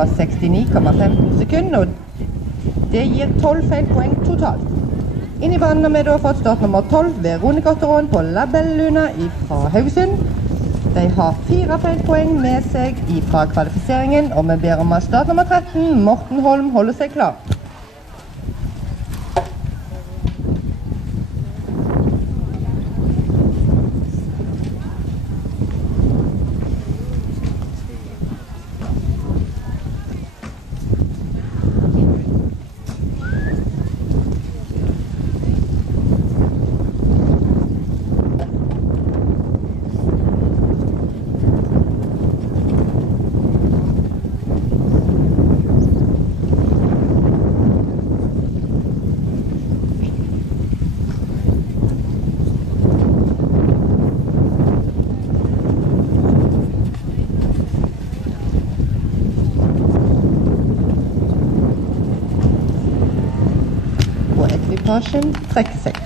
var 69,15 sekunder, og det gir 12 feilpoeng totalt. Inn i banen har vi da fått start nummer 12, Veronica Otteråen på Labelluna fra Haugesund. De har 4 feilpoeng med seg fra kvalifiseringen, og vi ber om at start nummer 13, Morten Holm, holder seg klar. Og ekvipasjen trekker seg.